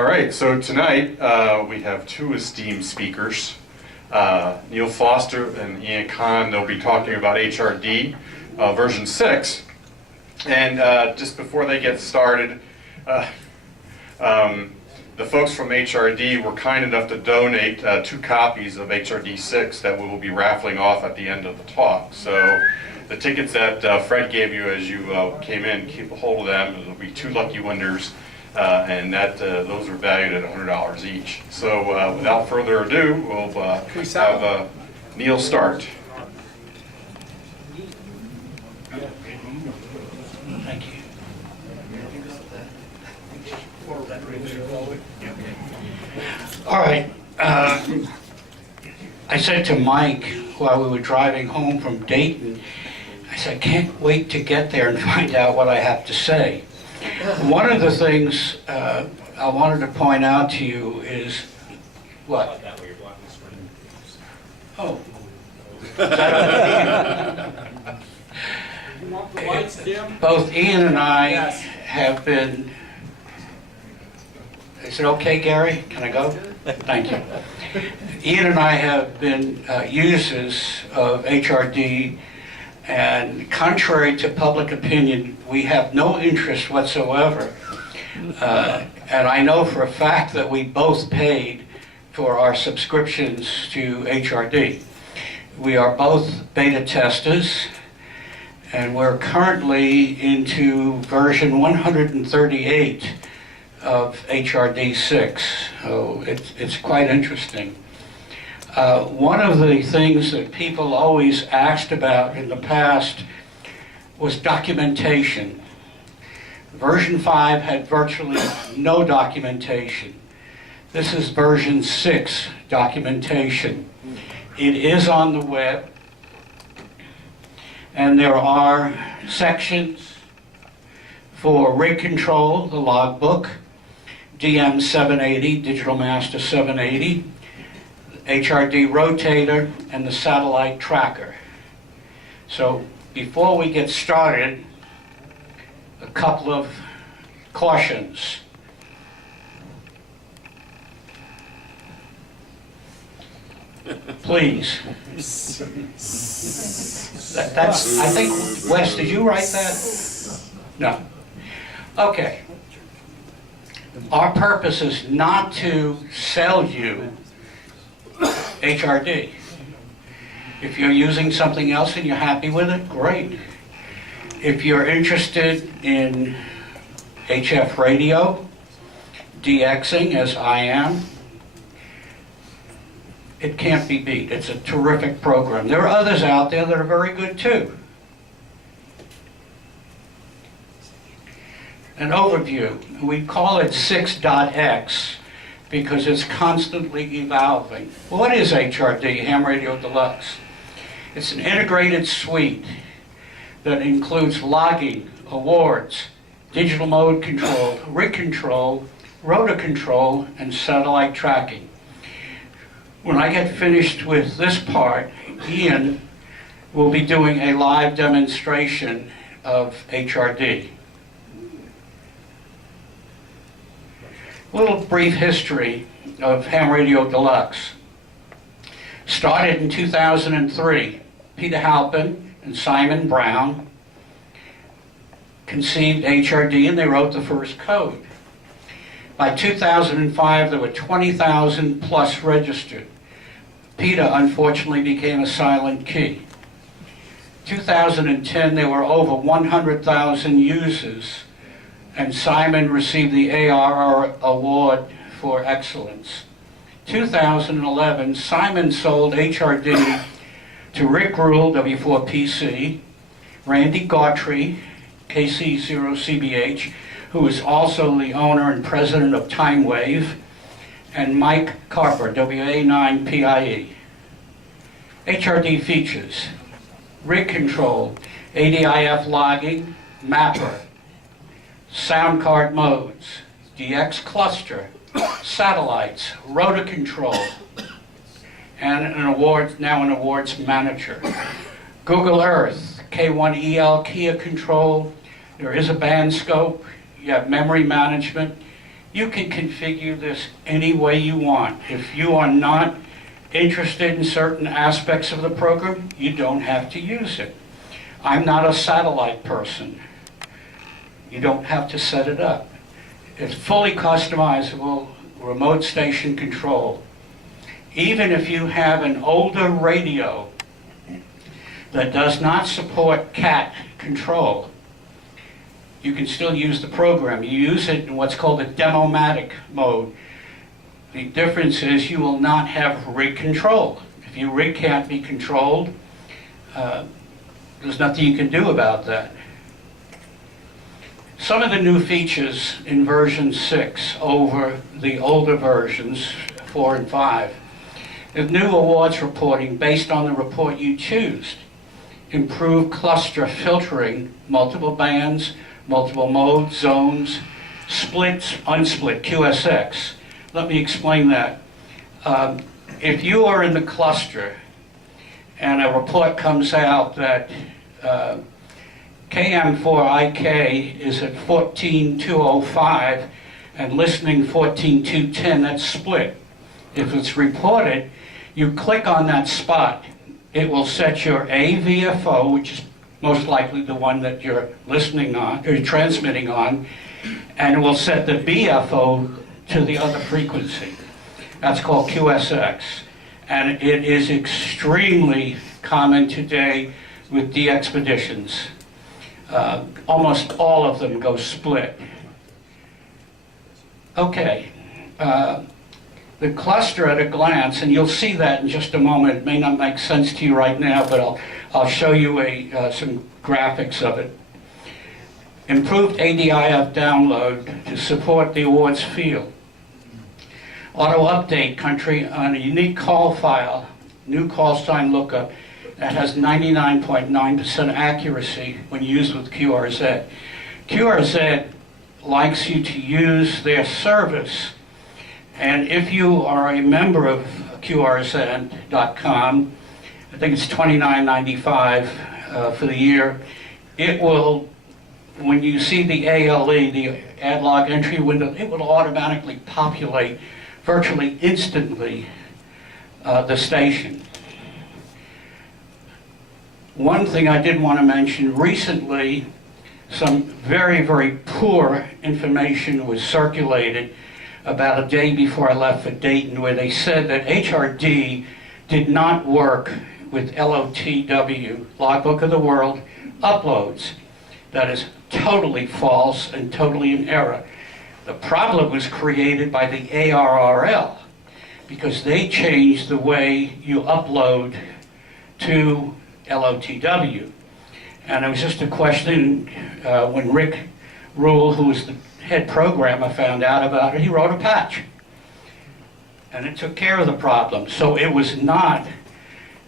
All right, so tonight we have two esteemed speakers, Neil Foster and Ian Kahn. They'll be talking about HRD version 6. And just before they get started, the folks from HRD were kind enough to donate 2 copies of HRD 6 that we will be raffling off at the end of the talk. So the tickets that Fred gave you as you came in, keep a hold of them. There will be 2 lucky winners. And those are valued at $100 each. So without further ado, we'll have Neil start. Thank you. All right. I said to Mike while we were driving home from Dayton, I said, I can't wait to get there and find out what I have to say. One of the things I wanted to point out to you is what? Oh. Both Ian and I have been. Is it okay, Gary? Can I go? Thank you. Ian and I have been users of HRD. And contrary to public opinion, we have no interest whatsoever. And I know for a fact that we both paid for our subscriptions to HRD. We are both beta testers, and we're currently into version 138 of HRD 6. So it's quite interesting. One of the things that people always asked about in the past was documentation. Version 5 had virtually no documentation. This is version 6 documentation. It is on the web, and there are sections for rig control, the logbook, DM 780, Digital Master 780, HRD rotator, and the satellite tracker. So before we get started, a couple of cautions. Please. That's, I think, Wes, did you write that? No. Okay. Our purpose is not to sell you HRD. If you're using something else and you're happy with it, great. If you're interested in HF radio, DXing as I am, it can't be beat. It's a terrific program. There are others out there that are very good too. An overview. We call it 6.x. because it's constantly evolving. What is HRD, Ham Radio Deluxe? It's an integrated suite that includes logging, awards, digital mode control, rig control, rotor control, and satellite tracking. When I get finished with this part, Ian will be doing a live demonstration of HRD. A little brief history of Ham Radio Deluxe. Started in 2003. Peter Halpin and Simon Brown conceived HRD and they wrote the first code. By 2005, there were 20,000 plus registered. Peter unfortunately became a silent key. 2010, there were over 100,000 users, and Simon received the ARR Award for Excellence. 2011, Simon sold HRD to Rick Rule, W4PC, Randy Gautry, KC0CBH, who is also the owner and president of TimeWave, and Mike Carper, WA9PIE. HRD features: rig control, ADIF logging, mapper, sound card modes, DX cluster, satellites, rotor control, and an awards manager. Google Earth, K1EL Kia control. There is a band scope. You have memory management. You can configure this any way you want. If you are not interested in certain aspects of the program, you don't have to use it. I'm not a satellite person. You don't have to set it up. It's fully customizable, remote station control. Even if you have an older radio that does not support CAT control, you can still use the program. You use it in what's called a demomatic mode. The difference is you will not have rig control. If your rig can't be controlled, there's nothing you can do about that. Some of the new features in version 6 over the older versions, 4 and 5, is new awards reporting based on the report you choose. Improved cluster filtering, multiple bands, multiple modes, zones, splits, unsplit, QSX. Let me explain that. If you are in the cluster and a report comes out that KM4IK is at 14.205 and listening 14.210, that's split. If it's reported, you click on that spot. It will set your AVFO, which is most likely the one that you're listening on, or transmitting on, and it will set the BFO to the other frequency. That's called QSX. And it is extremely common today with de-expeditions. Almost all of them go split. Okay. The cluster at a glance, and you'll see that in just a moment. It may not make sense to you right now, but I'll show you some graphics of it. Improved ADIF download to support the awards field. Auto update country on a unique call file, new call sign lookup that has 99.9% accuracy when used with QRZ. QRZ likes you to use their service. And if you are a member of QRZ.com, I think it's $29.95 for the year, it will, when you see the ALE, the add log entry window, it will automatically populate virtually instantly the station. One thing I did want to mention, recently some very, very poor information was circulated about a day before I left for Dayton, where they said that HRD did not work with LOTW, Logbook of the World, uploads. That is totally false and totally in error. The problem was created by the ARRL because they changed the way you upload to LOTW. And it was just a question when Rick Rule, who was the head programmer, found out about it, he wrote a patch. And it took care of the problem. So it was not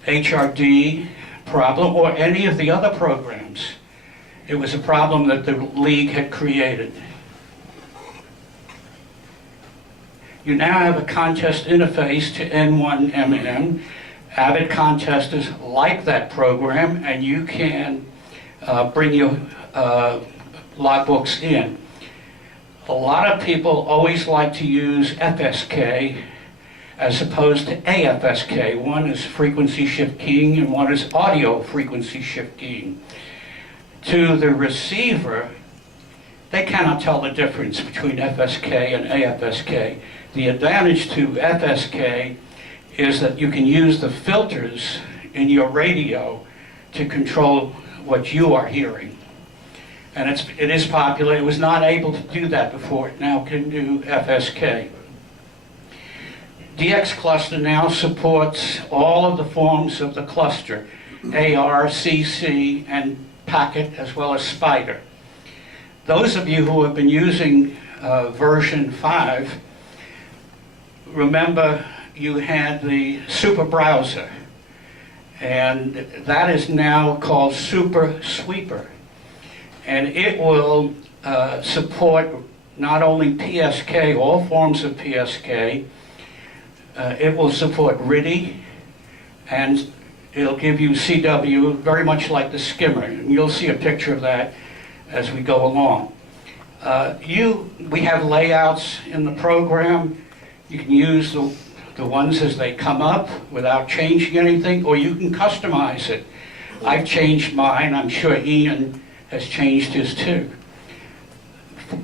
HRD problem or any of the other programs. It was a problem that the league had created. You now have a contest interface to N1MM. Avid contesters like that program, and you can bring your logbooks in. A lot of people always like to use FSK as opposed to AFSK. One is frequency shift keying and one is audio frequency shift keying. To the receiver, they cannot tell the difference between FSK and AFSK. The advantage to FSK is that you can use the filters in your radio to control what you are hearing. And it is popular. It was not able to do that before. It now can do FSK. DX Cluster now supports all of the forms of the cluster, AR, CC, and packet, as well as Spider. Those of you who have been using version 5, remember you had the Super Browser, and that is now called Super Sweeper. And it will support not only PSK, all forms of PSK, it will support RSID, and it'll give you CW, very much like the skimmer. And you'll see a picture of that as we go along. We have layouts in the program. You can use the ones as they come up without changing anything, or you can customize it. I've changed mine. I'm sure Ian has changed his too.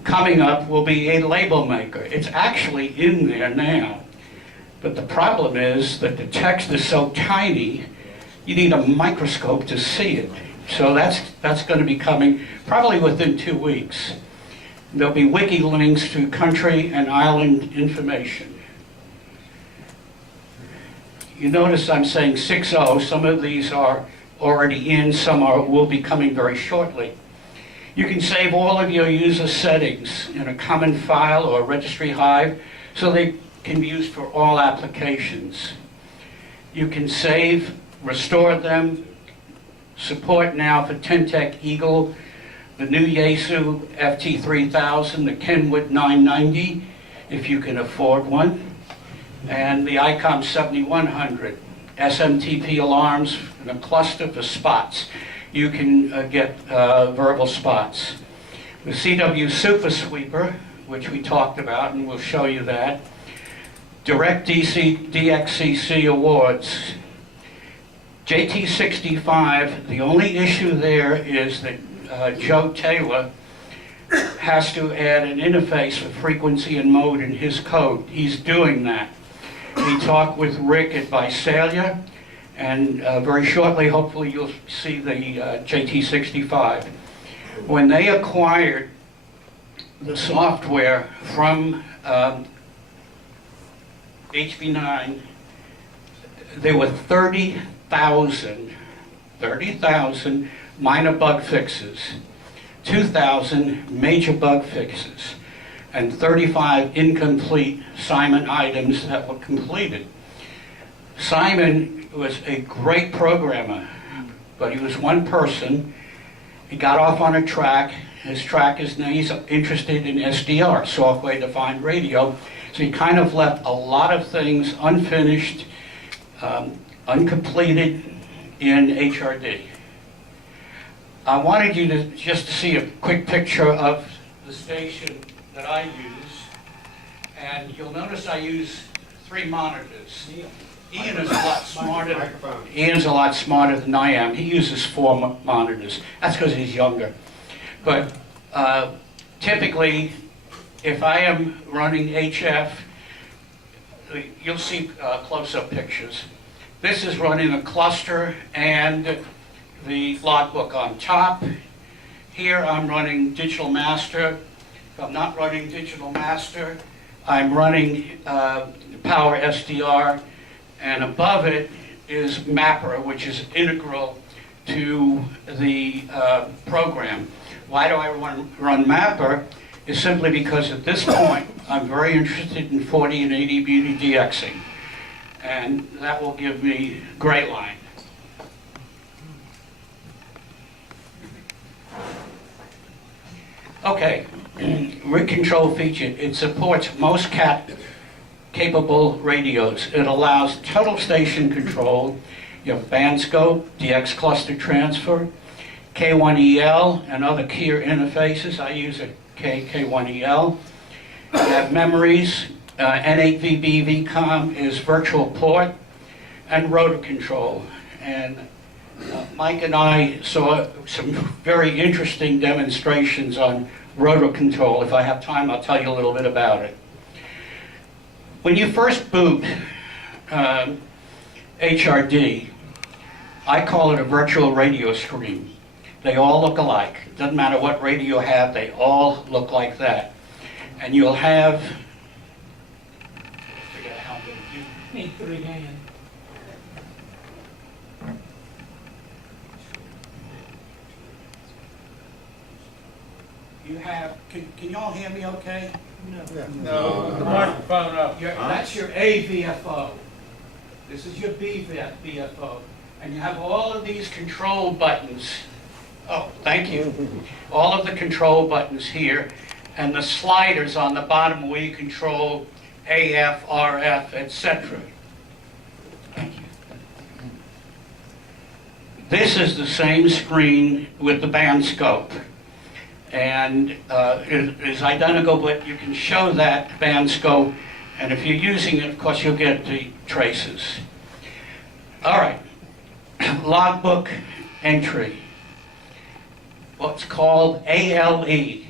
Coming up will be a label maker. It's actually in there now. But the problem is that the text is so tiny, you need a microscope to see it. So that's going to be coming probably within 2 weeks. There'll be wiki links to country and island information. You notice I'm saying 6.0. Some of these are already in, some will be coming very shortly. You can save all of your user settings in a common file or registry hive so they can be used for all applications. You can save, restore them, support now for Tentec Eagle, the new Yaesu FT3000, the Kenwood 990, if you can afford one, and the ICOM 7100, SMTP alarms, and a cluster for spots. You can get verbal spots. The CW Super Sweeper, which we talked about, and we'll show you that. Direct DXCC awards. JT65, the only issue there is that Joe Taylor has to add an interface for frequency and mode in his code. He's doing that. We talked with Rick at Visalia, and very shortly, hopefully, you'll see the JT65. When they acquired the software from HB9, there were 30,000 minor bug fixes, 2,000 major bug fixes, and 35 incomplete Simon items that were completed. Simon was a great programmer, but he was one person. He got off on a track. His track is now he's interested in SDR, software defined radio. So he kind of left a lot of things unfinished, uncompleted in HRD. I wanted you to just see a quick picture of the station that I use, and you'll notice I use 3 monitors. Ian is a lot smarter. Ian's a lot smarter than I am. He uses 4 monitors. That's because he's younger. But typically, if I am running HF, you'll see close-up pictures. This is running a cluster and the logbook on top. Here I'm running Digital Master. If I'm not running Digital Master, I'm running PowerSDR, and above it is Mapper, which is integral to the program. Why do I run Mapper? Is simply because at this point, I'm very interested in 40 and 80 beauty DXing. And that will give me great line. Okay, rig control feature. It supports most capable radios. It allows total station control. You have band scope, DX cluster transfer, K1EL, and other keyer interfaces. I use a K1EL. You have memories. N8VB VCOM is virtual port, and rotor control. And Mike and I saw some very interesting demonstrations on rotor control. If I have time, I'll tell you a little bit about it. When you first boot HRD, I call it a virtual radio screen. They all look alike. It doesn't matter what radio you have, they all look like that. And you'll have, Need 3 hands. you have, can you all hear me okay? No. The microphone up. That's your AVFO. This is your BVFO. And you have all of these control buttons. Oh, thank you. All of the control buttons here, and the sliders on the bottom where you control AF, RF, etc. Thank you. This is the same screen with the band scope. and it is identical, but you can show that band scope, and if you're using it, of course, you'll get the traces. All right, logbook entry, what's called ALE.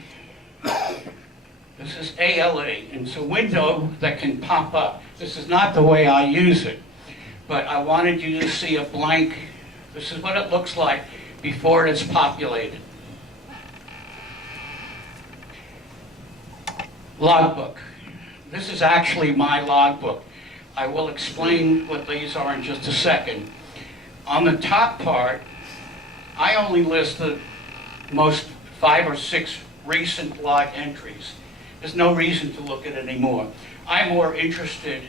This is ALE, and it's a window that can pop up. This is not the way I use it, but I wanted you to see a blank. This is what it looks like before it's populated. Logbook. This is actually my logbook. I will explain what these are in just a second. On the top part, I only list the most 5 or 6 recent log entries. There's no reason to look at it anymore. I'm more interested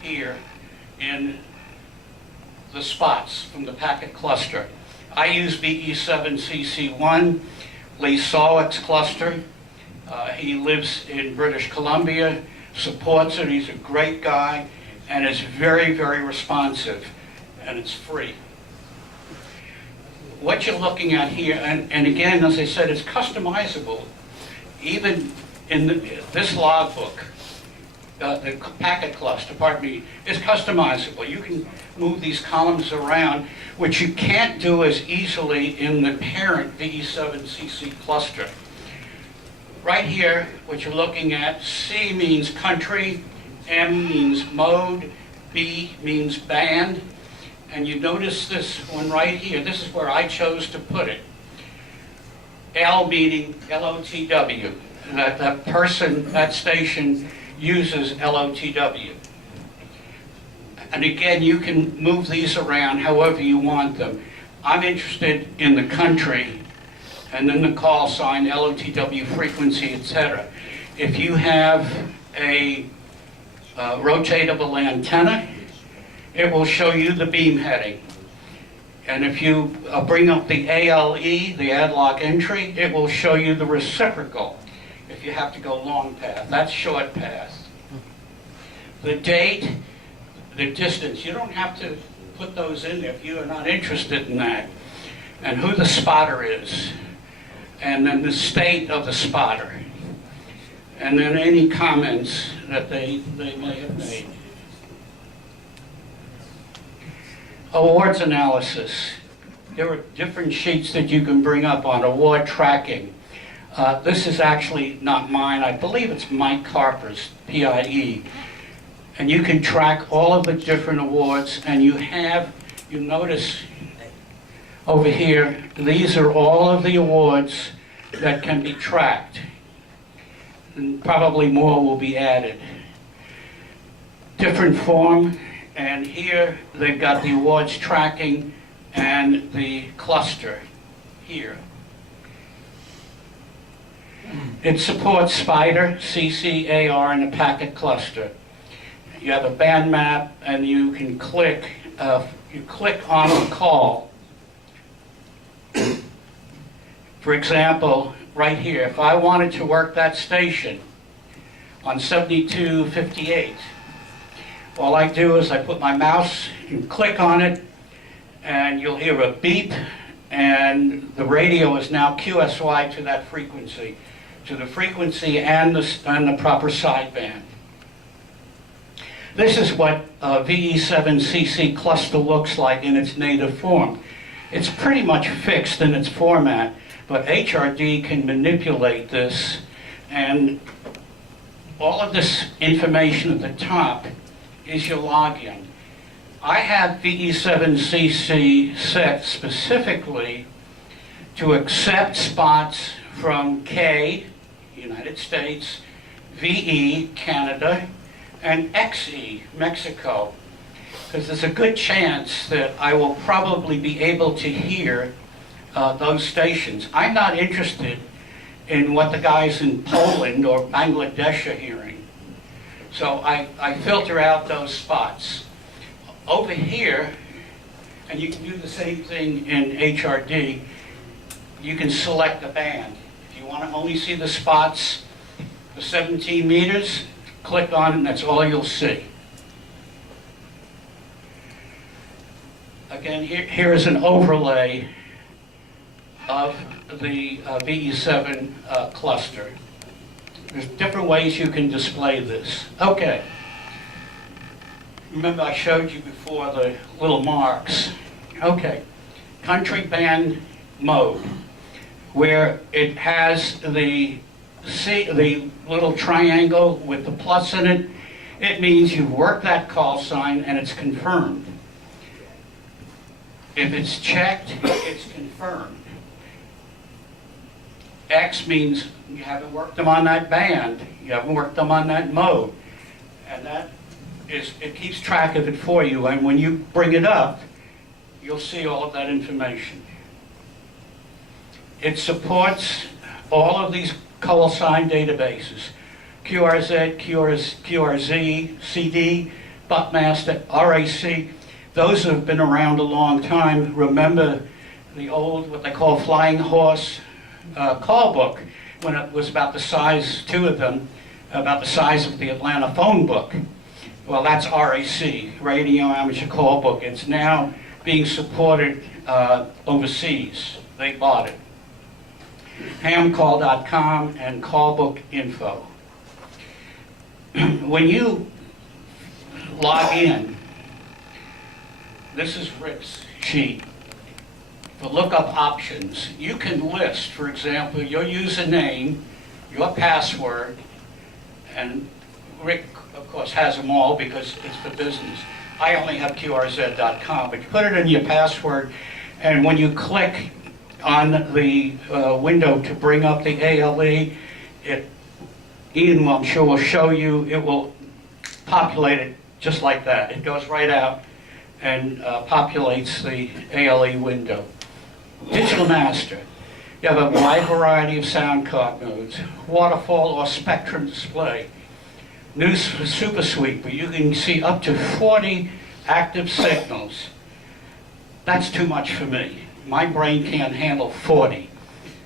here in the spots from the packet cluster. I use V7CC Lee Sawick's cluster. He lives in British Columbia, supports it, he's a great guy, and is very, very responsive, and it's free. What you're looking at here, and again, as I said, it's customizable. Even in this logbook, the packet cluster, pardon me, is customizable. You can move these columns around, which you can't do as easily in the parent V7CC cluster. Right here, what you're looking at, C means country, M means mode, B means band, and you notice this one right here. This is where I chose to put it. L meaning LOTW, that person, that station uses LOTW. And again, you can move these around however you want them. I'm interested in the country, and then the call sign, LOTW frequency, etc. If you have a rotatable antenna, it will show you the beam heading. And if you bring up the ALE, the ad log entry, it will show you the reciprocal. If you have to go long path, that's short path. The date, the distance, you don't have to put those in there if you are not interested in that. And who the spotter is. And then the state of the spotter, and then any comments that they may have made. Awards analysis. There are different sheets that you can bring up on award tracking. This is actually not mine. I believe it's Mike Harper's, PIE. And you can track all of the different awards, and you notice over here, these are all of the awards that can be tracked. And probably more will be added. Different form, and here they've got the awards tracking and the cluster here. It supports Spider, CCAR, and a packet cluster. You have a band map, and you can click on the call. For example, right here, if I wanted to work that station on 7258, all I do is I put my mouse and click on it, and you'll hear a beep, and the radio is now QSY to that frequency, to the frequency and the proper sideband. This is what V7CC Cluster looks like in its native form. It's pretty much fixed in its format, but HRD can manipulate this, and all of this information at the top is your login. I have V7CC set specifically to accept spots from K, United States, VE, Canada, and XE, Mexico, because there's a good chance that I will probably be able to hear those stations. I'm not interested in what the guys in Poland or Bangladesh are hearing. So I filter out those spots. Over here, and you can do the same thing in HRD, you can select a band. If you want to only see the spots, the 17 meters, click on it and that's all you'll see. Again, here is an overlay of the VE7 cluster. There's different ways you can display this. Okay. Remember I showed you before the little marks. Okay. Country band mode, where it has the little triangle with the plus in it. It means you've worked that call sign and it's confirmed. If it's checked, it's confirmed. X means you haven't worked them on that band, you haven't worked them on that mode. And that is, it keeps track of it for you, and when you bring it up, you'll see all of that information. It supports all of these call sign databases: QRZ, QRZ, CD, Buckmaster, RAC. Those have been around a long time. Remember the old, what they call flying horse call book, when it was about the size, two of them, about the size of the Atlanta phone book. Well, that's RAC, Radio Amateur Call Book. It's now being supported overseas. They bought it. hamcall.com and callbook info. When you log in, this is Rick's sheet. For lookup options, you can list, for example, your username, your password, and Rick, of course, has them all because it's for business. I only have QRZ.com, but you put it in your password, and when you click on the window to bring up the ALE, Ian, I'm sure, will show you, it will populate it just like that. It goes right out and populates the ALE window. Digital Master. You have a wide variety of sound card modes, waterfall or spectrum display. New Super Sweep, where you can see up to 40 active signals. That's too much for me. My brain can't handle 40.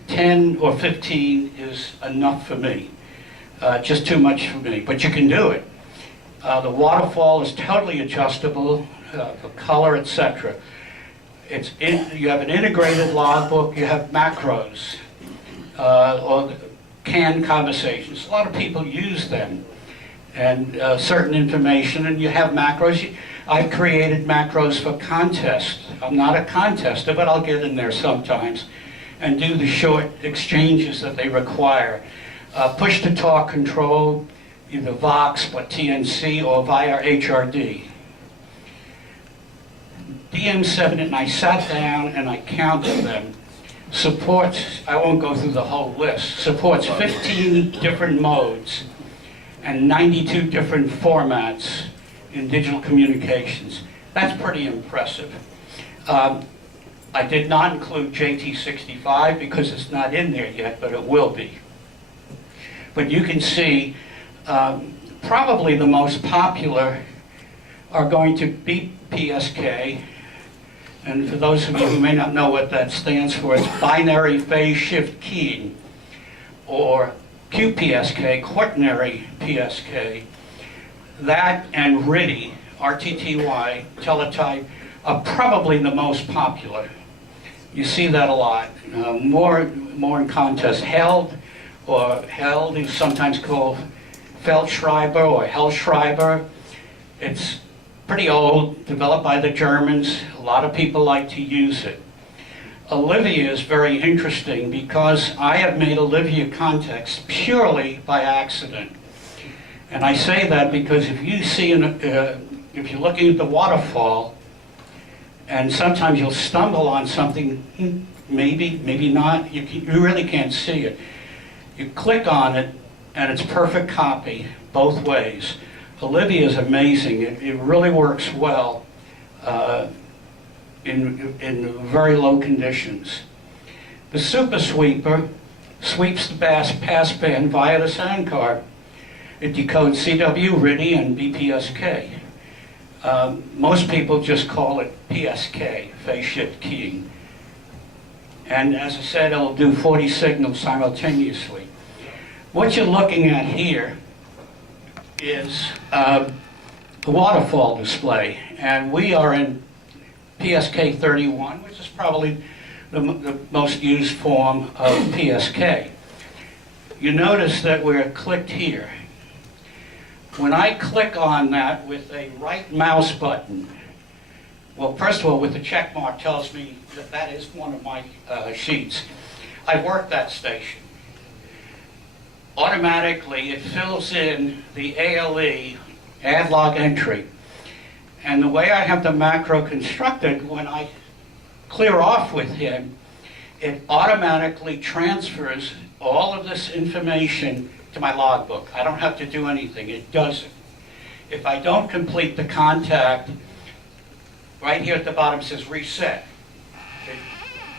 10 or 15 is enough for me. Just too much for me, but you can do it. The waterfall is totally adjustable for color, etc. You have an integrated logbook, you have macros, or canned conversations. A lot of people use them, and certain information, and you have macros. I've created macros for contests. I'm not a contester, but I'll get in there sometimes and do the short exchanges that they require. Push-to-talk control, either Vox or TNC or via HRD. DM7, and I sat down and I counted them, supports, I won't go through the whole list, supports 15 different modes and 92 different formats in digital communications. That's pretty impressive. I did not include JT65 because it's not in there yet, but it will be. But you can see probably the most popular are going to be PSK. And for those of you who may not know what that stands for, it's binary phase shift keying, or QPSK, quaternary PSK. That and RTTY, RTTY, Teletype, are probably the most popular. You see that a lot. More in contests. Held is sometimes called Feldschreiber or Hellschreiber. It's pretty old, developed by the Germans. A lot of people like to use it. Olivia is very interesting because I have made Olivia context purely by accident. And I say that because if you see, if you're looking at the waterfall, and sometimes you'll stumble on something, maybe not, you really can't see it. You click on it, and it's perfect copy, both ways. Olivia is amazing. It really works well in very low conditions. The Super Sweeper sweeps the passband via the sound card. It decodes CW, RTTY, and BPSK. Most people just call it PSK, phase shift keying. And as I said, it'll do 40 signals simultaneously. What you're looking at here is the waterfall display, and we are in PSK 31, which is probably the most used form of PSK. You notice that we're clicked here. When I click on that with a right mouse button, well, first of all, with the check mark tells me that that is one of my sheets. I've worked that station. Automatically, it fills in the ALE, add log entry. And the way I have the macro constructed, when I clear off with him, it automatically transfers all of this information to my logbook. I don't have to do anything, it does it. If I don't complete the contact, right here at the bottom says reset.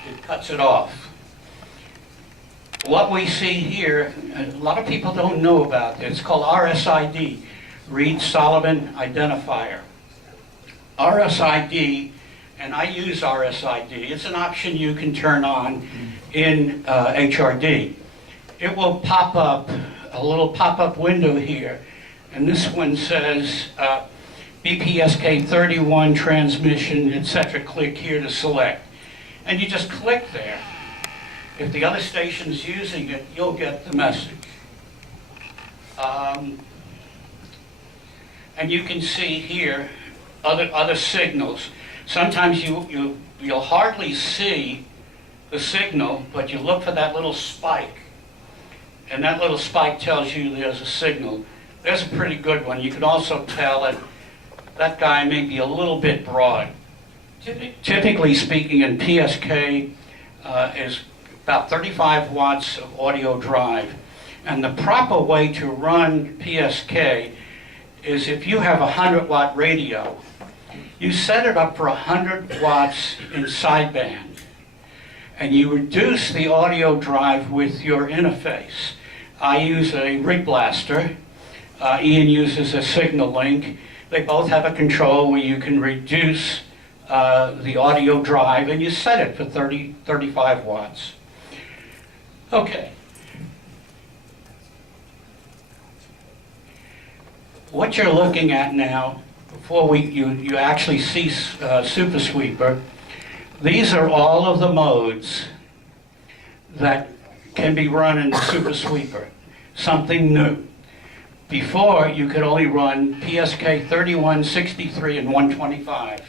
It cuts it off. What we see here, a lot of people don't know about this, it's called RSID, Reed-Solomon Identifier. RSID, and I use RSID, it's an option you can turn on in HRD. It will pop up, a little pop-up window here, and this one says BPSK31 transmission, etc. Click here to select. And you just click there. If the other station's using it, you'll get the message. And you can see here other signals. Sometimes you'll hardly see the signal, but you look for that little spike. And that little spike tells you there's a signal. There's a pretty good one. You can also tell that that guy may be a little bit broad. Typically speaking, in PSK is about 35 watts of audio drive. And the proper way to run PSK is if you have a 100-watt radio, you set it up for 100 watts in sideband, and you reduce the audio drive with your interface. I use a rig blaster. Ian uses a signal link. They both have a control where you can reduce the audio drive, and you set it for 35 watts. Okay. What you're looking at now, before you actually see Super Sweeper, these are all of the modes that can be run in the Super Sweeper. Something new. Before, you could only run PSK 31, 63, and 125.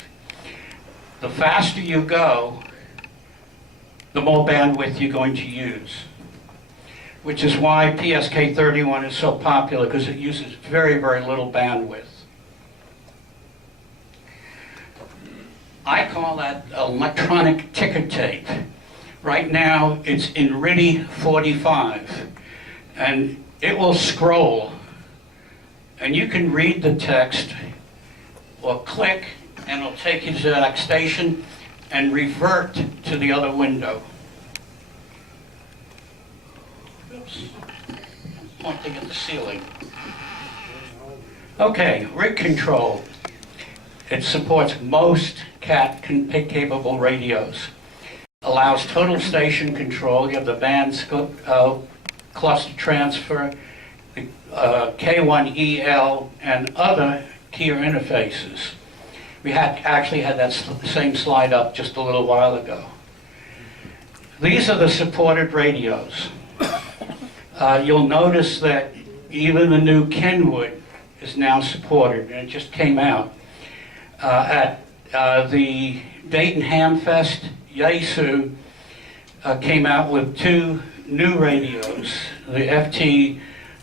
The faster you go, the more bandwidth you're going to use. Which is why PSK 31 is so popular, because it uses very, very little bandwidth. I call that electronic ticker tape. Right now, it's in RSID 45, and it will scroll, and you can read the text, or click, and it'll take you to that station, and revert to the other window. Oops, pointing at the ceiling. Okay, rig control. It supports most CAT capable radios. Allows total station control. You have the band cluster transfer, the K1EL, and other keyer interfaces. We actually had that same slide up just a little while ago. These are the supported radios. You'll notice that even the new Kenwood is now supported, and it just came out. At the Dayton Hamfest, Yaesu came out with two new radios, the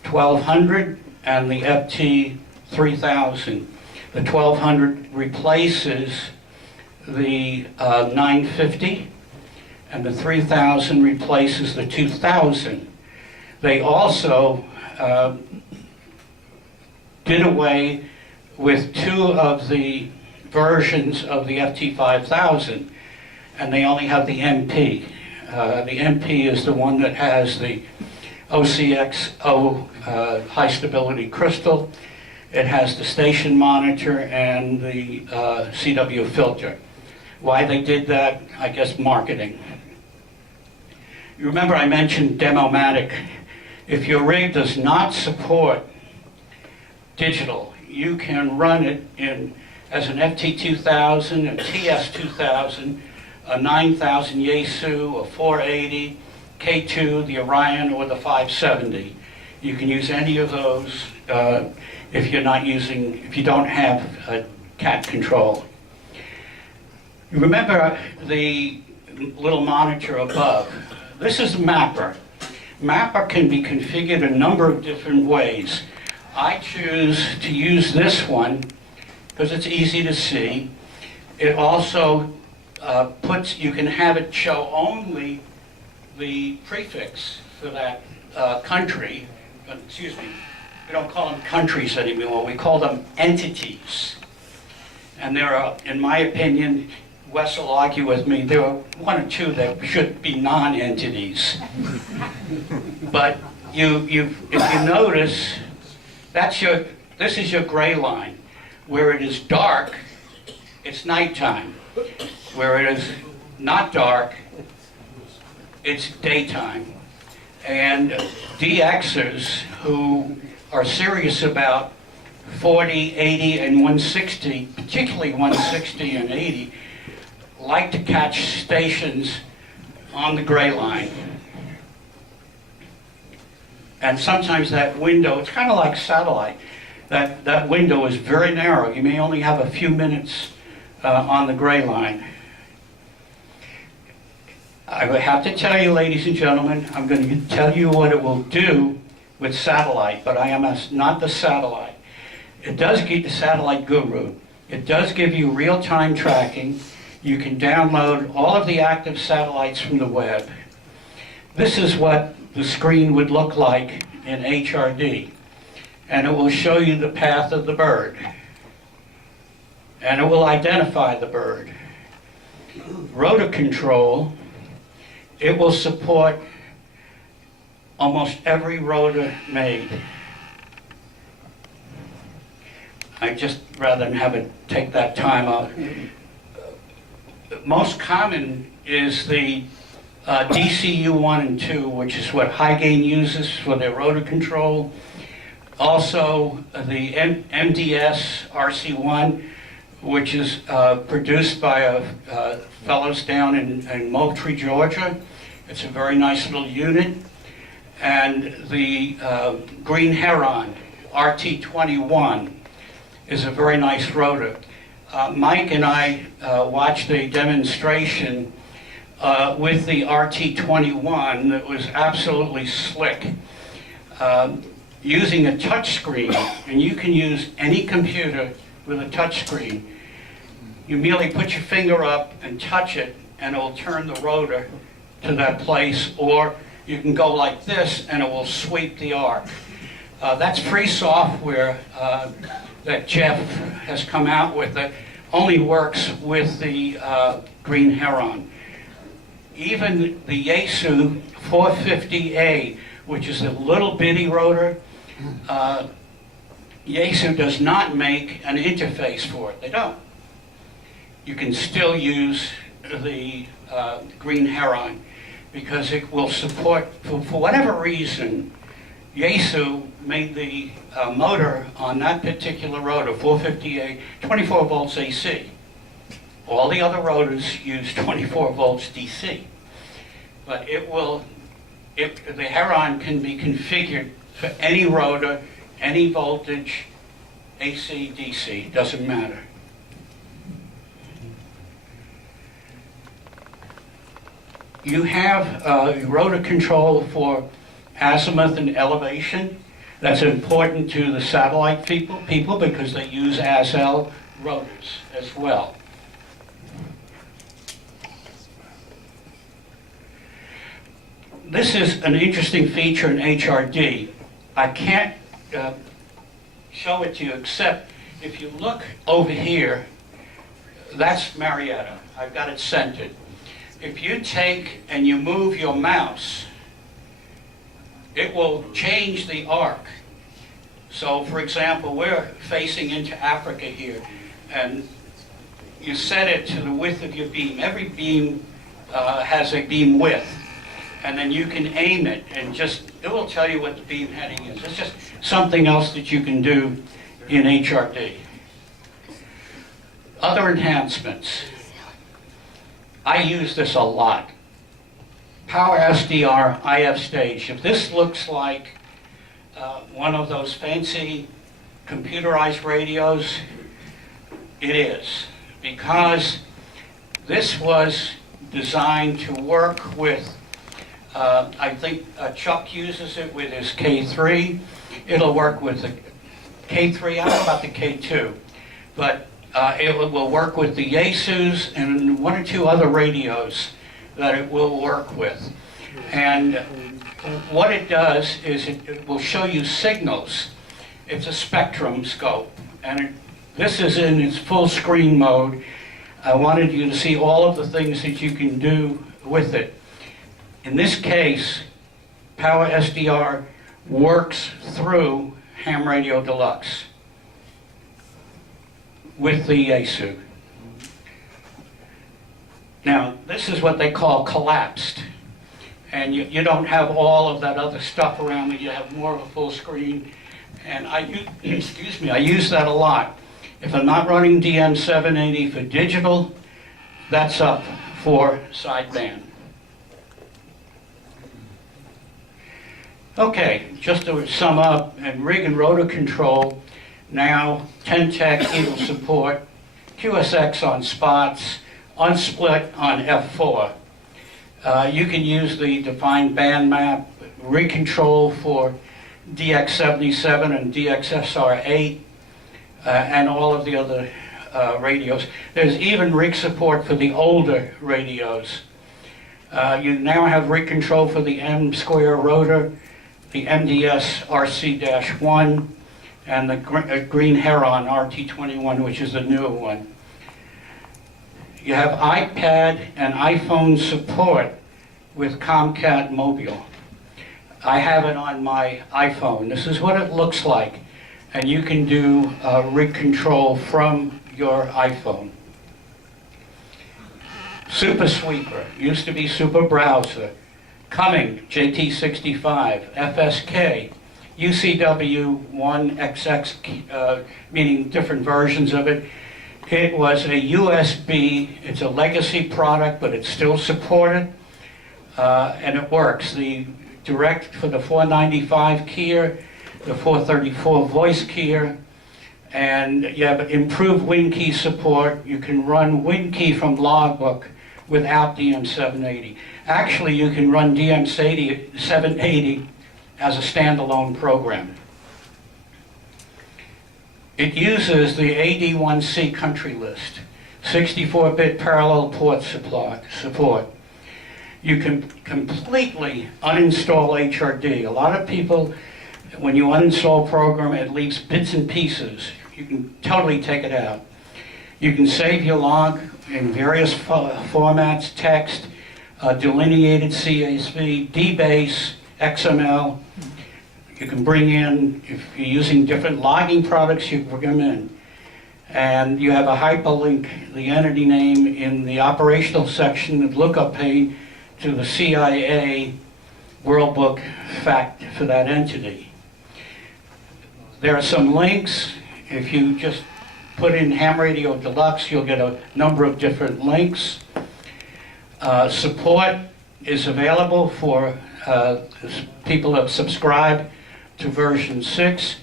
FT1200 and the FT3000. The 1200 replaces the 950, and the 3000 replaces the 2000. They also did away with two of the versions of the FT5000, and they only have the MP. The MP is the one that has the OCXO high stability crystal. It has the station monitor and the CW filter. Why they did that? I guess marketing. You remember I mentioned Demomatic. If your rig does not support digital, you can run it in as an FT2000, a TS2000, a 9000 Yaesu, a 480, K2, the Orion, or the 570. You can use any of those if you don't have a cat control. You remember the little monitor above. This is a mapper. Mapper can be configured a number of different ways. I choose to use this one because it's easy to see. It also you can have it show only the prefix for that country. Excuse me, we don't call them countries anymore, we call them entities. And there are, in my opinion, Wes will argue with me, there are one or two that should be non-entities. But if you notice, this is your gray line. Where it is dark, it's nighttime. Where it is not dark, it's daytime. And DXers who are serious about 40, 80, and 160, particularly 160 and 80, like to catch stations on the gray line. And sometimes that window, it's kind of like satellite, that window is very narrow. You may only have a few minutes on the gray line. I would have to tell you, ladies and gentlemen, I'm going to tell you what it will do with satellite, but I am not the satellite. It does give the satellite guru. It does give you real-time tracking. You can download all of the active satellites from the web. This is what the screen would look like in HRD. And it will show you the path of the bird. And it will identify the bird. Rotor control, it will support almost every rotor made. I just rather than have it take that time out. Most common is the DCU1 and 2, which is what High Gain uses for their rotor control. Also, the MDS RC1, which is produced by fellows down in Moultrie, Georgia. It's a very nice little unit. And the GreenHeron RT21 is a very nice rotor. Mike and I watched a demonstration with the RT21 that was absolutely slick. Using a touch screen, and you can use any computer with a touch screen. You merely put your finger up and touch it, and it will turn the rotor to that place, or you can go like this and it will sweep the arc. That's free software that Jeff has come out with that only works with the GreenHeron. Even the Yaesu 450A, which is a little bitty rotor, Yaesu does not make an interface for it. They don't. You can still use the GreenHeron because it will support, for whatever reason, Yaesu made the motor on that particular rotor, 450A, 24 volts AC. All the other rotors use 24 volts DC. But the Heron can be configured for any rotor, any voltage, AC, DC, doesn't matter. You have rotor control for azimuth and elevation. That's important to the satellite people because they use ASL rotors as well. This is an interesting feature in HRD. I can't show it to you except if you look over here, that's Marietta. I've got it centered. If you take and you move your mouse, it will change the arc. So for example, we're facing into Africa here, and you set it to the width of your beam. Every beam has a beam width, and then you can aim it and it will tell you what the beam heading is. It's just something else that you can do in HRD. Other enhancements. I use this a lot. PowerSDR IF stage. If this looks like one of those fancy computerized radios, it is, because this was designed to work with, I think Chuck uses it with his K3. It'll work with the K3, I don't know about the K2, but it will work with the Yaesus and one or two other radios that it will work with. And what it does is it will show you signals. It's a spectrum scope, and this is in its full screen mode. I wanted you to see all of the things that you can do with it. In this case, PowerSDR works through Ham Radio Deluxe with the Yaesu. Now, this is what they call collapsed. And you don't have all of that other stuff around it. You have more of a full screen. And I use that a lot. If I'm not running DM780 for digital, that's up for sideband. Okay, just to sum up, and rig and rotor control, now 10-tech eagle support, QSX on spots, unsplit on F4. You can use the defined band map, rig control for DX77 and DXSR8, and all of the other radios. There's even rig support for the older radios. You now have rig control for the M-square rotor, the MDS RC-1, and the GreenHeron RT21, which is the newer one. You have iPad and iPhone support with Comcat Mobile. I have it on my iPhone. This is what it looks like. And you can do rig control from your iPhone. Super Sweeper, used to be Super Browser. Coming, JT65, FSK, UCW1XX, meaning different versions of it. It was a USB, it's a legacy product, but it's still supported, and it works. The direct for the 495 keyer, the 434 voice keyer, and you have improved Winky support. You can run Winky from Logbook without DM780. Actually, you can run DM780 as a standalone program. It uses the AD1C country list, 64-bit parallel port support. You can completely uninstall HRD. A lot of people, when you uninstall a program, it leaves bits and pieces. You can totally take it out. You can save your log in various formats, text, delineated CSV, DBase, XML. You can bring in, if you're using different logging products, you bring them in. And you have a hyperlink, the entity name in the operational section of lookup pane to the CIA World Book fact for that entity. There are some links. If you just put in Ham Radio Deluxe, you'll get a number of different links. Support is available for people that subscribe to version 6.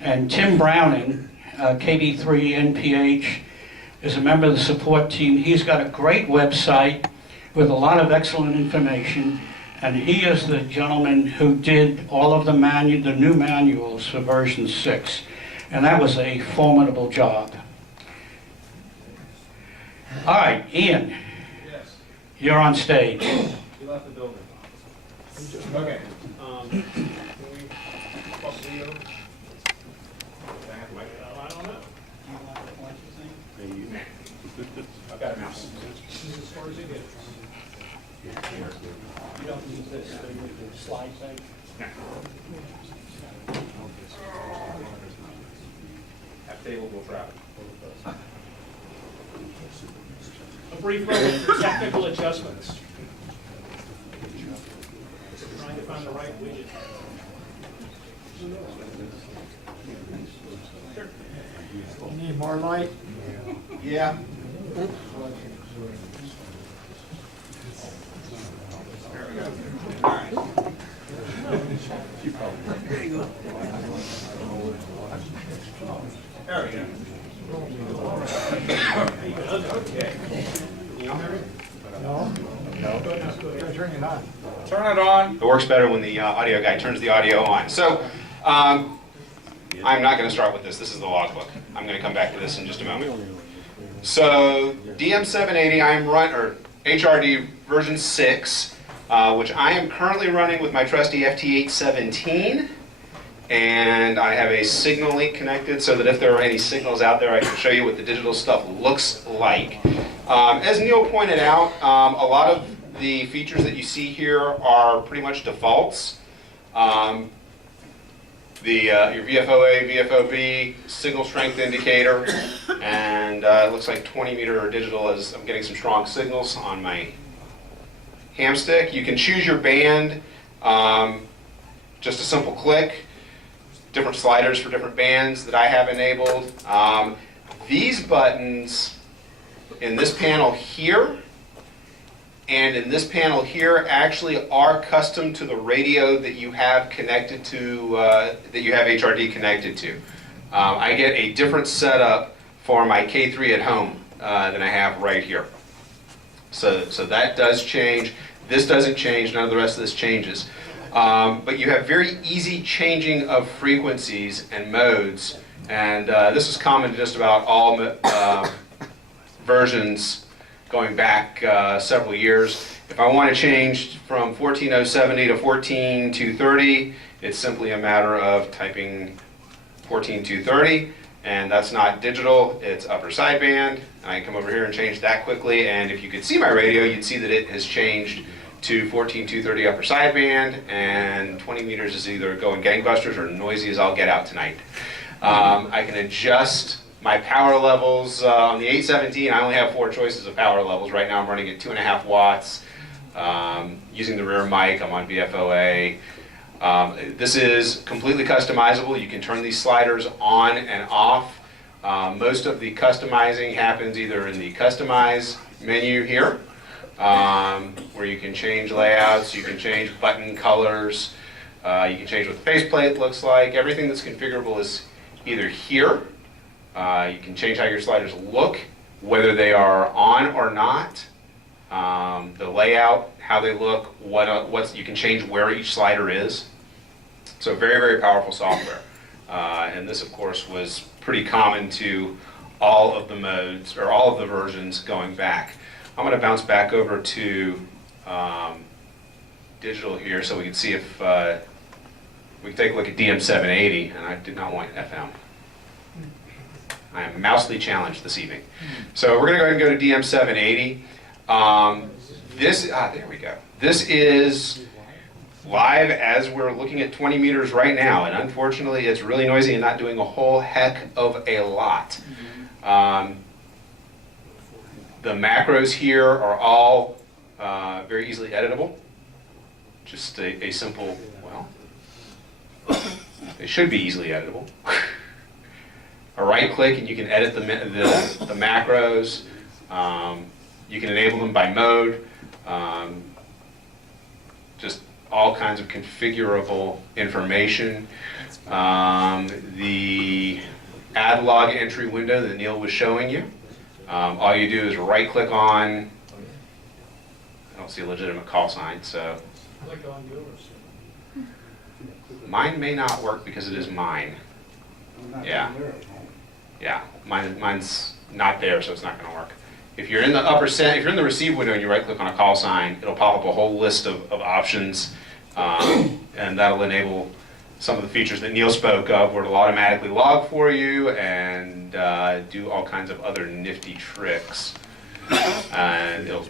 And Tim Browning, KB3 NPH, is a member of the support team. He's got a great website with a lot of excellent information, and he is the gentleman who did all of the new manuals for version 6. And that was a formidable job. All right, Ian. Yes. You're on stage. You left the building. Okay. Can we possibly go? I have to wipe it out. I don't know. I've got a mouse. This is as far as it gets. You don't use this slide thing? No. That table will travel. A brief moment for technical adjustments. Trying to find the right widget. You need more light? Yeah. Turn it on. Turn it on. It works better when the audio guy turns the audio on. So I'm not going to start with this. This is the logbook. I'm going to come back to this in just a moment. So DM780, or HRD version 6, which I am currently running with my trusty FT817. And I have a signal link connected so that if there are any signals out there, I can show you what the digital stuff looks like. As Neil pointed out, a lot of the features that you see here are pretty much defaults. Your VFOA, VFOB, signal strength indicator, and it looks like 20 meter digital as I'm getting some strong signals on my ham stick. You can choose your band, just a simple click. Different sliders for different bands that I have enabled. These buttons in this panel here and in this panel here actually are custom to the radio that you have connected to, that you have HRD connected to. I get a different setup for my K3 at home than I have right here. So that does change. This doesn't change. None of the rest of this changes. But you have very easy changing of frequencies and modes, and this is common to just about all versions going back several years. If I want to change from 14070 to 14230, it's simply a matter of typing 14230, and that's not digital, it's upper sideband. I can come over here and change that quickly, and if you could see my radio, you'd see that it has changed to 14230 upper sideband, and 20 meters is either going gangbusters or noisy as I'll get out tonight. I can adjust my power levels. On the 817, I only have 4 choices of power levels. Right now I'm running at 2.5 watts. Using the rear mic, I'm on VFOA. This is completely customizable. You can turn these sliders on and off. Most of the customizing happens either in the customize menu here, where you can change layouts, you can change button colors, you can change what the faceplate looks like. Everything that's configurable is either here. You can change how your sliders look, whether they are on or not, the layout, how they look, you can change where each slider is. So very, very powerful software. And this, of course, was pretty common to all of the modes, or all of the versions going back. I'm going to bounce back over to digital here so we can see if we can take a look at DM780, and I did not want FM. I am mousely challenged this evening. So we're going to go ahead and go to DM780. There we go. This is live as we're looking at 20 meters right now, and unfortunately it's really noisy and not doing a whole heck of a lot. The macros here are all very easily editable. Just a simple, well, they should be easily editable. A right click and you can edit the macros. You can enable them by mode. Just all kinds of configurable information. The add log entry window that Neil was showing you. All you do is right click on, I don't see a legitimate call sign, so. Click on yours. Mine may not work because it is mine. Yeah. Yeah, mine's not there, so it's not going to work. If you're in the if you're in the receive window and you right click on a call sign, it'll pop up a whole list of options, and that'll enable some of the features that Neil spoke of, where it'll automatically log for you and do all kinds of other nifty tricks. And it'll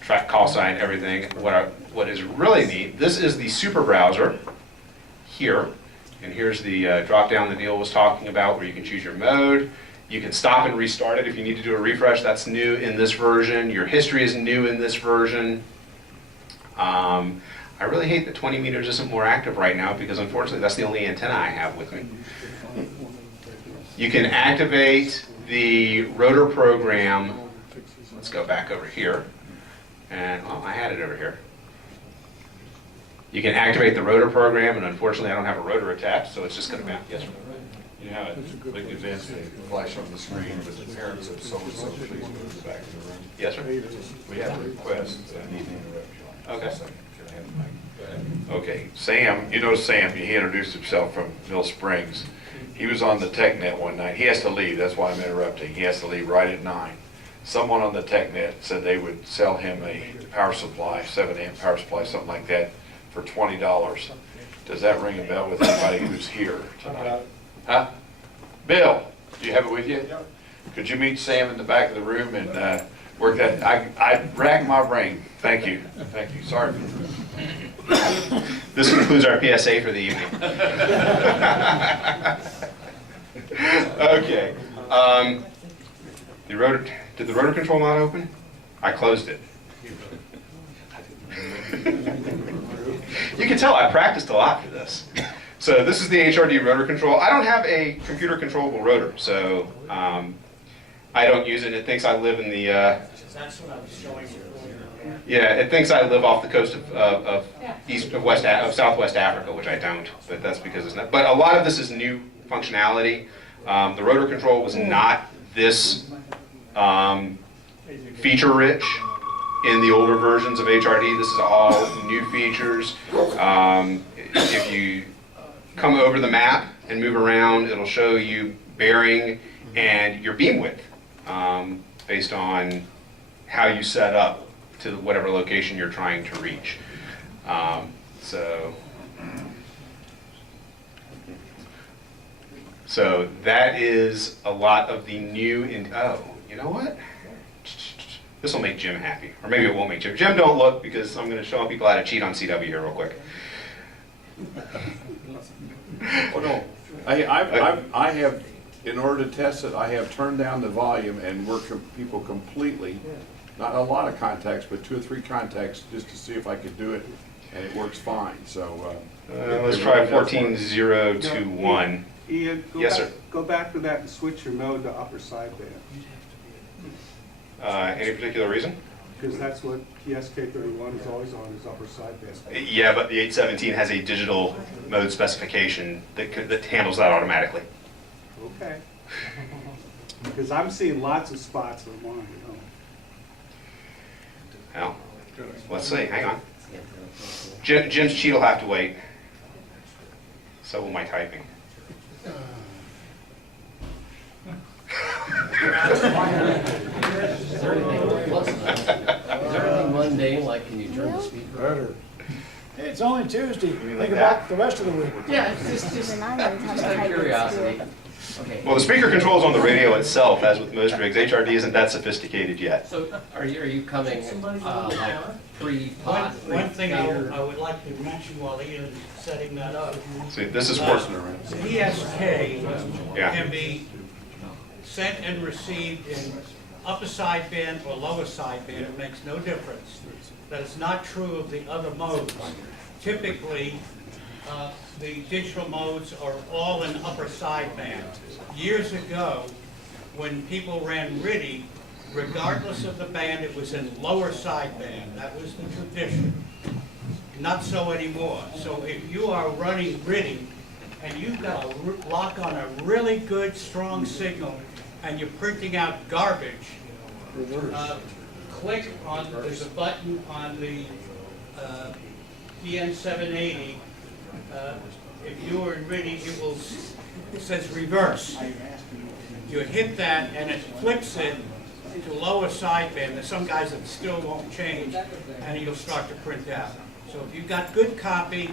track call sign, everything. What is really neat, this is the super browser here. And here's the drop down that Neil was talking about, where you can choose your mode. You can stop and restart it if you need to do a refresh. That's new in this version. Your history is new in this version. I really hate that 20 meters isn't more active right now, because unfortunately that's the only antenna I have with me. You can activate the rotor program. Let's go back over here. And, well, I had it over here. You can activate the rotor program, and unfortunately I don't have a rotor attached, so it's just going to bounce. Yes, sir. You know, it's a big event, they flash on the screen, but the parents of so-and-so, please move back to the room. Yes, sir. We have a request, I need to interrupt you Okay. Okay, Sam, you know Sam, he introduced himself from Mill Springs. He was on the TechNet one night. He has to leave, that's why I'm interrupting. He has to leave right at 9. Someone on the TechNet said they would sell him a power supply, 7-amp power supply, something like that, for $20. Does that ring a bell with anybody who's here tonight? Huh? Bill, do you have it with you? Could you meet Sam in the back of the room and work that? I racked my brain. Thank you. Thank you. Sorry. This concludes our PSA for the evening. Okay. Did the rotor control not open? I closed it. You can tell I practiced a lot for this. So this is the HRD rotor control. I don't have a computer controllable rotor, so I don't use it. It thinks I live in the That's what I was showing you. yeah, it thinks I live off the coast of Southwest Africa, which I don't. But that's because it's not. But a lot of this is new functionality. The rotor control was not this feature rich in the older versions of HRD. This is all new features. If you come over the map and move around, it'll show you bearing and your beam width based on how you set up to whatever location you're trying to reach. So that is a lot of the new, oh, you know what? This will make Jim happy, or maybe it won't make Jim. Jim, don't look, because I'm going to show people how to cheat on CW here real quick. Oh, no. I have, in order to test it, I have turned down the volume and worked with people completely. Not a lot of contacts, but 2 or 3 contacts, just to see if I could do it, and it works fine, so. Let's try 14.021. Ian, Yes, sir. Go back to that and switch your mode to upper sideband, Any particular reason? because that's what PSK31 is always on, is upper sideband. Yeah, but the 817 has a digital mode specification that handles that automatically. Okay. Because I'm seeing lots of spots on mine, Well, let's see, hang on. Jim's cheat will have to wait. So will my typing. Is there anything mundane, like can you turn the speaker? It's only Tuesday. Think like about the rest of the week. Yeah, it's just out of curiosity. Okay. Well, the speaker controls on the radio itself, as with most rigs. HRD isn't that sophisticated yet. So are you coming like pre-pot? One thing I would like to mention while Ian's setting that up, See, this is for, the ESK Yeah. can be sent and received in upper sideband or lower sideband. It makes no difference. That is not true of the other modes. Typically, the digital modes are all in upper sideband. Years ago, when people ran RSID, regardless of the band, it was in lower sideband. That was the tradition. Not so anymore. So if you are running RSID and you've got a lock on a really good, strong signal and you're printing out garbage, click on, there's a button on the DN780. If you are in RSID, it says reverse. You hit that and it flips it to lower sideband. There's some guys that still won't change, and you'll start to print out. So if you've got good copy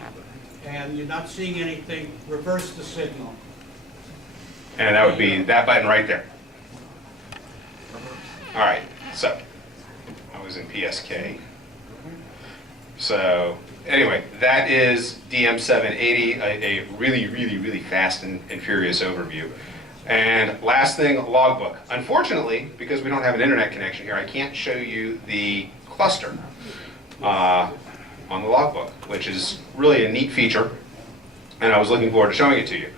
and you're not seeing anything, reverse the signal. and that would be that button right there. All right, so I was in PSK. So anyway, that is DM780, a really, really, really fast and furious overview. And last thing, Logbook. Unfortunately, because we don't have an internet connection here, I can't show you the cluster on the Logbook, which is really a neat feature, and I was looking forward to showing it to you.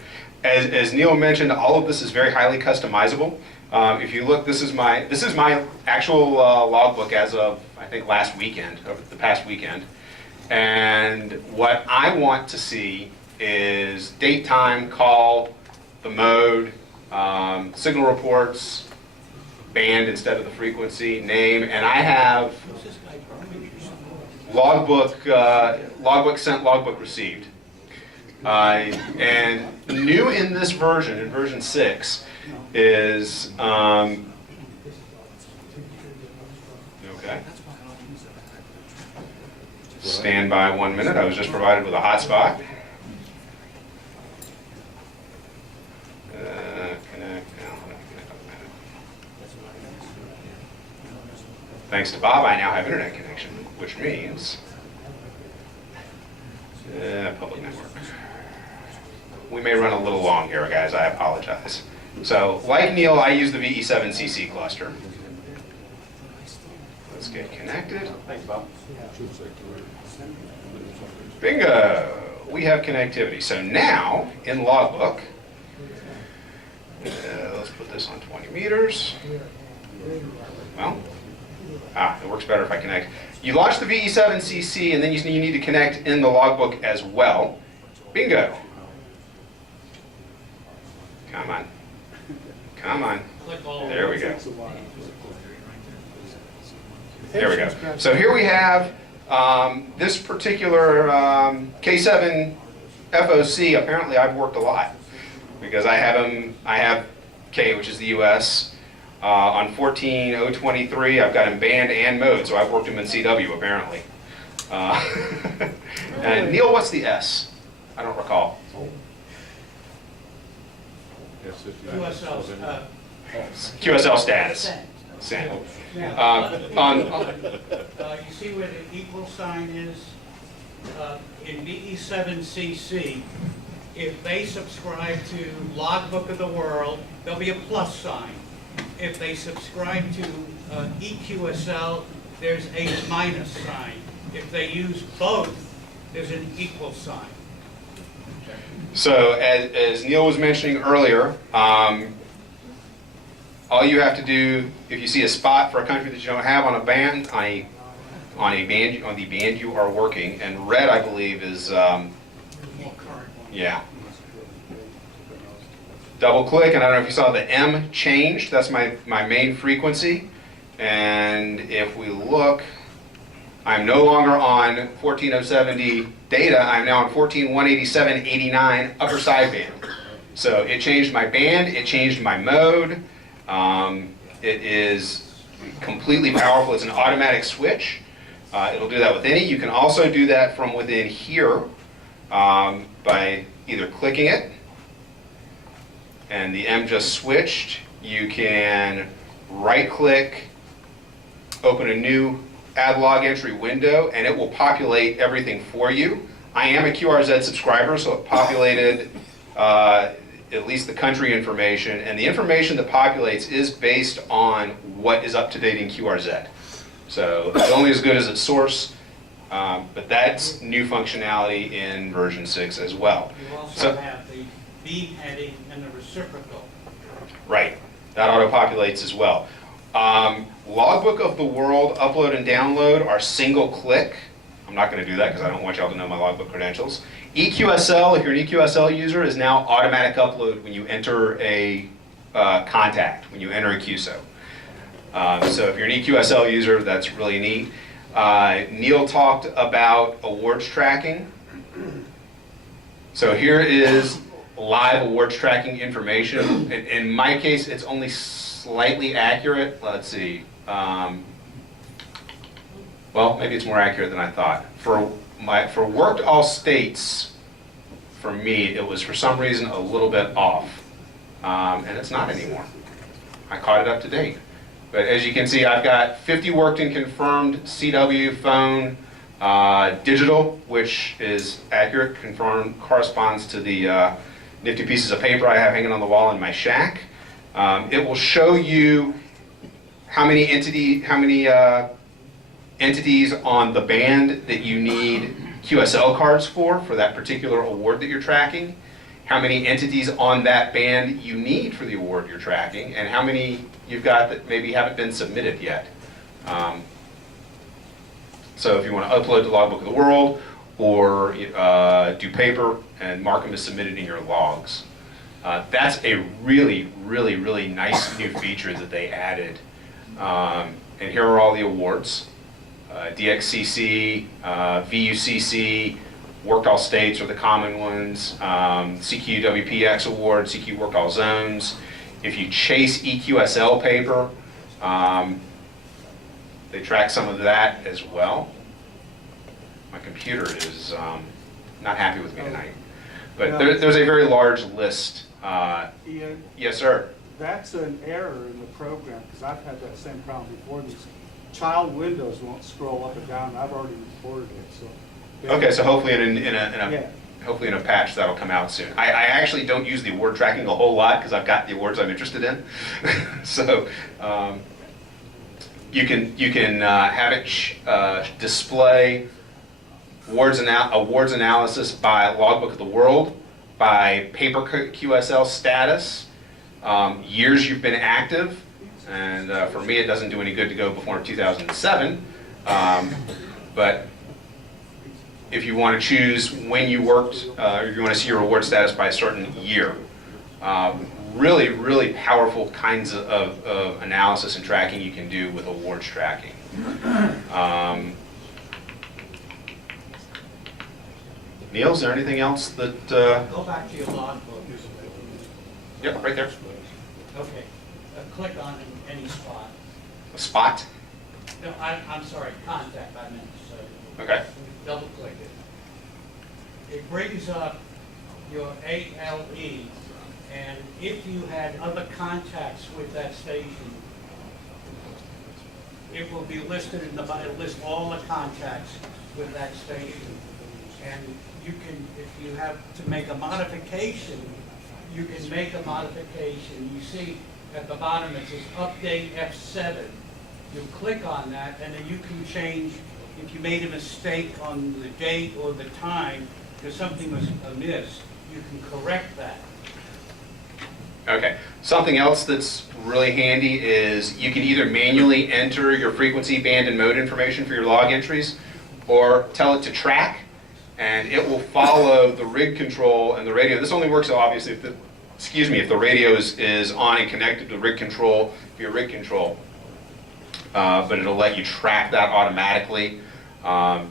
As Neil mentioned, all of this is very highly customizable. If you look, this is my actual Logbook as of, I think, last weekend, over the past weekend. And what I want to see is date, time, call, the mode, signal reports, band instead of the frequency, name, and I have logbook sent, logbook received. And new in this version, in version 6, is, okay. Stand by 1 minute, I was just provided with a hotspot. Thanks to Bob, I now have internet connection, which means public network. We may run a little long here, guys. I apologize. So, like Neil, I use the V7CC cluster. Let's get connected. Thanks, Bob. Bingo! We have connectivity. So now, in Logbook, let's put this on 20 meters. Well, it works better if I connect. You launch the VE7CC, and then you need to connect in the Logbook as well. Bingo! Come on. Come on. There we go. There we go. So here we have this particular K7 FOC. Apparently I've worked a lot because I have K, which is the US. On 14023, I've got him band and mode, so I've worked him in CW apparently. And Neil, what's the S? I don't recall. QSL status. Send. You see where the equal sign is? In VE7CC, if they subscribe to Logbook of the World, there'll be a plus sign. If they subscribe to EQSL, there's a minus sign. If they use both, there's an equal sign. So, as Neil was mentioning earlier, all you have to do, if you see a spot for a country that you don't have on a band, on the band you are working, and red, I believe, is yeah. Double click, and I don't know if you saw the M changed. That's my main frequency. And if we look, I'm no longer on 14070 data. I'm now on 14187.89 upper sideband. So it changed my band. It changed my mode. It is completely powerful. It's an automatic switch. It'll do that with any. You can also do that from within here by either clicking it, and the M just switched. You can right-click, open a new add log entry window, and it will populate everything for you. I am a QRZ subscriber, so it populated at least the country information, and the information that populates is based on what is up to date in QRZ. So it's only as good as its source, but that's new functionality in version 6 as well. You also have the beam heading and the reciprocal. Right, that auto-populates as well. Logbook of the World upload and download are single click. I'm not going to do that because I don't want y'all to know my logbook credentials. EQSL, if you're an EQSL user, is now automatic upload when you enter a contact, when you enter a QSO. So if you're an EQSL user, that's really neat. Neil talked about awards tracking. So here is live awards tracking information. In my case, it's only slightly accurate. Let's see. Well, maybe it's more accurate than I thought. For worked all states, for me, it was for some reason a little bit off. And it's not anymore. I caught it up to date. But as you can see, I've got 50 worked and confirmed CW, phone, digital, which is accurate, confirmed, corresponds to the nifty pieces of paper I have hanging on the wall in my shack. It will show you how many entities on the band that you need QSL cards for that particular award that you're tracking, how many entities on that band you need for the award you're tracking, and how many you've got that maybe haven't been submitted yet. So if you want to upload to Logbook of the World or do paper and mark them as submitted in your logs. That's a really, really, really nice new feature that they added. And here are all the awards. DXCC, VUCC, Worked All States are the common ones, CQ WPX Award, CQ Worked All Zones. If you chase EQSL paper, they track some of that as well. My computer is not happy with me tonight. But there's a very large list. Ian, Yes, sir. that's an error in the program, because I've had that same problem before. These child windows won't scroll up and down. I've already reported it, so. Okay, so hopefully Yeah. hopefully in a patch that'll come out soon. I actually don't use the award tracking a whole lot because I've got the awards I'm interested in. So you can have it display awards analysis by Logbook of the World, by paper QSL status, years you've been active, and for me it doesn't do any good to go before 2007, but if you want to choose when you worked, or you want to see your award status by a certain year. Really, really powerful kinds of analysis and tracking you can do with awards tracking. Neil, is there anything else that... Go back to your logbook. Yep, right there. Okay. Click on any spot. A spot? No, I'm sorry, contact, I meant to say. Okay. Double click it. It brings up your ALE, and if you had other contacts with that station, it will be listed in the, it'll list all the contacts with that station. And you can, if you have to make a modification, you can make a modification. You see at the bottom it says update F7. You click on that, and then you can change, if you made a mistake on the date or the time, because something was amiss, you can correct that. Okay. Something else that's really handy is you can either manually enter your frequency, band, and mode information for your log entries, or tell it to track, and it will follow the rig control and the radio. This only works obviously if the, if the radio is on and connected to rig control via rig control. But it'll let you track that automatically.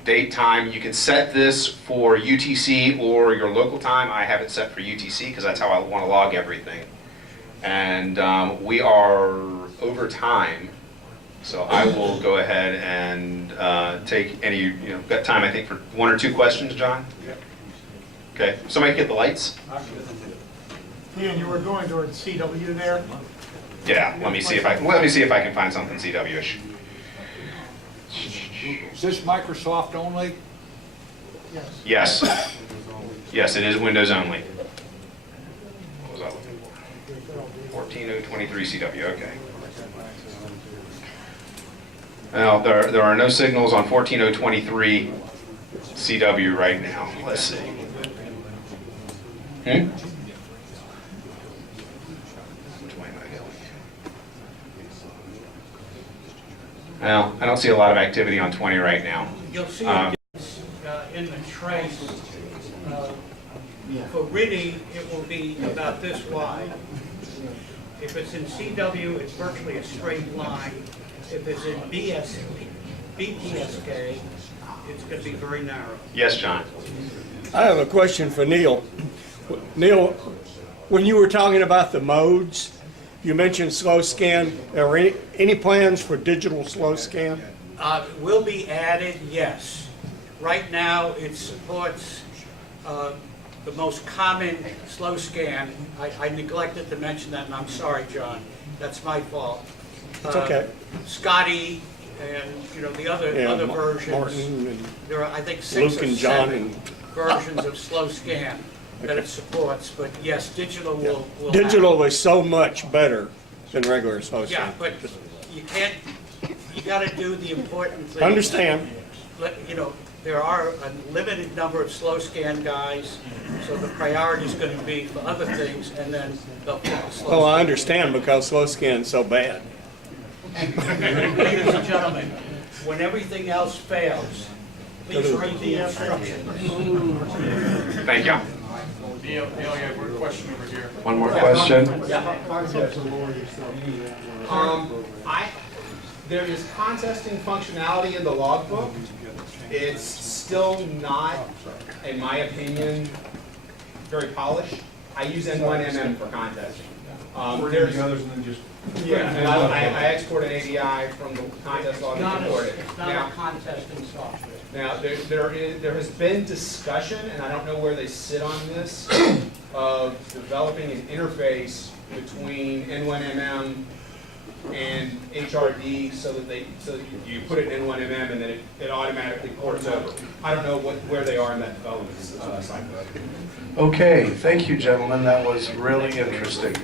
Date, time, you can set this for UTC or your local time. I have it set for UTC because that's how I want to log everything. And we are over time, so I will go ahead and take any, got time I think for one or two questions, John? Yep. Okay, somebody get the lights? Ian, you were going towards CW there? Yeah, let me see if I can find something CW-ish. Is this Microsoft only? Yes. Yes. Yes, it is Windows only. What was I looking for? 14023 CW, okay. Now, there are no signals on 14023 CW right now. Let's see. Which way am I going? Well, I don't see a lot of activity on 20 right now. You'll see it in the trace. For RSID, it will be about this wide. If it's in CW, it's virtually a straight line. If it's in BPSK, it's going to be very narrow. Yes, John. I have a question for Neil. Neil, when you were talking about the modes, you mentioned slow scan. Are there any plans for digital slow scan? Will be added, yes. Right now, it supports the most common slow scan. I neglected to mention that, and I'm sorry, John. That's my fault. It's okay. Scotty and the other versions. Martin and There are, I think, 6 Luke or and John 7 and versions of slow scan that it supports. But yes, digital will digital is so much better than regular slow have. scan. Yeah, but you can't. You got to do the important things. Understand. There are a limited number of slow scan guys, so the priority is going to be for other things, and then they'll put the slow Oh, I scan. understand because slow scan is so bad. Ladies and gentlemen, when everything else fails, please read the instructions. Thank you. Neil, you have one question over here. One more question. There is contesting functionality in the logbook. It's still not, in my opinion, very polished. I use N1MM for contesting. There's others and then just. Yeah, and I export an ADI from the contest log and import it. It's not a contesting software. Now, there has been discussion, and I don't know where they sit on this, of developing an interface between N1MM and HRD so that you put it in N1MM and then it automatically ports over. I don't know where they are in that development cycle. Okay, thank you, gentlemen. That was really interesting.